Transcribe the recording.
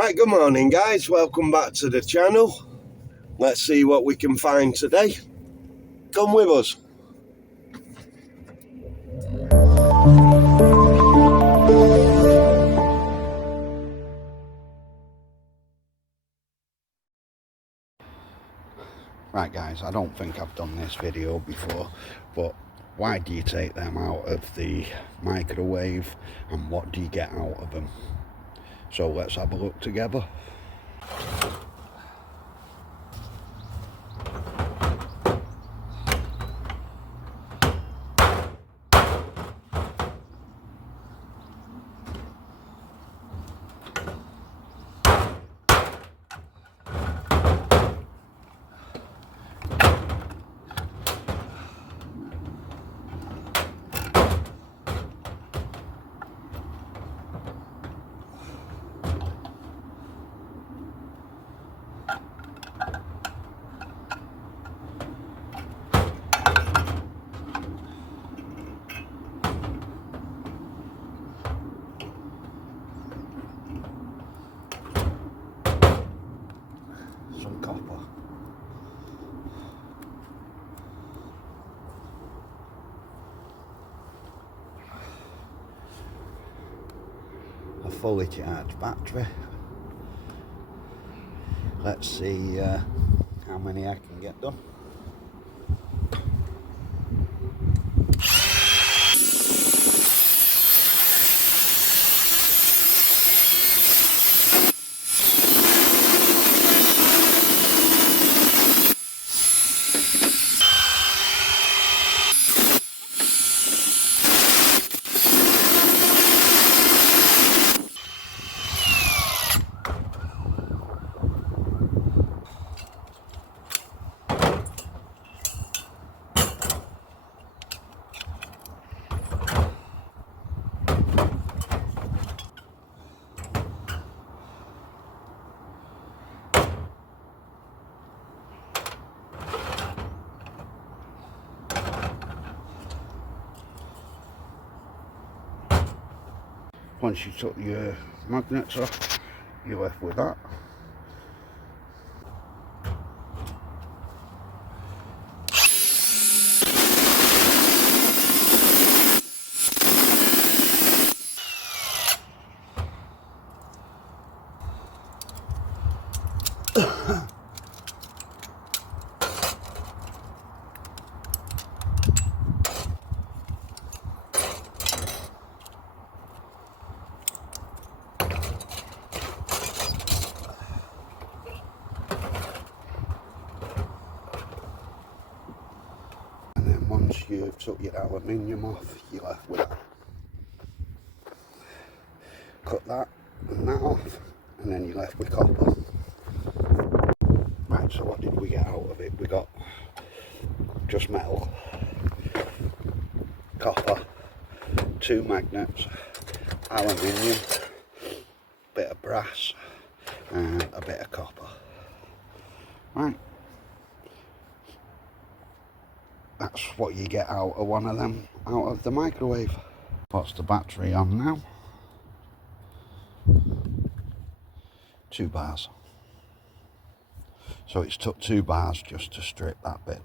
Right, good morning guys, welcome back to the channel. Let's see what we can find today. Come with us. Right guys, I don't think I've done this video before, but why do you take them out of the microwave and what do you get out of them? So let's have a look together. Some copper. A fully charged battery. Let's see how many I can get done. Once you took your magnets off, you're left with that. Once you've took your aluminium off, you're left with that. Cut that and that off, and then you're left with copper. Right, so what did we get out of it? We got just metal, copper, 2 magnets, aluminium, bit of brass, and a bit of copper. Right. That's what you get out of one of them, out of the microwave. What's the battery on now? 2 bars. So it's took 2 bars just to strip that bit.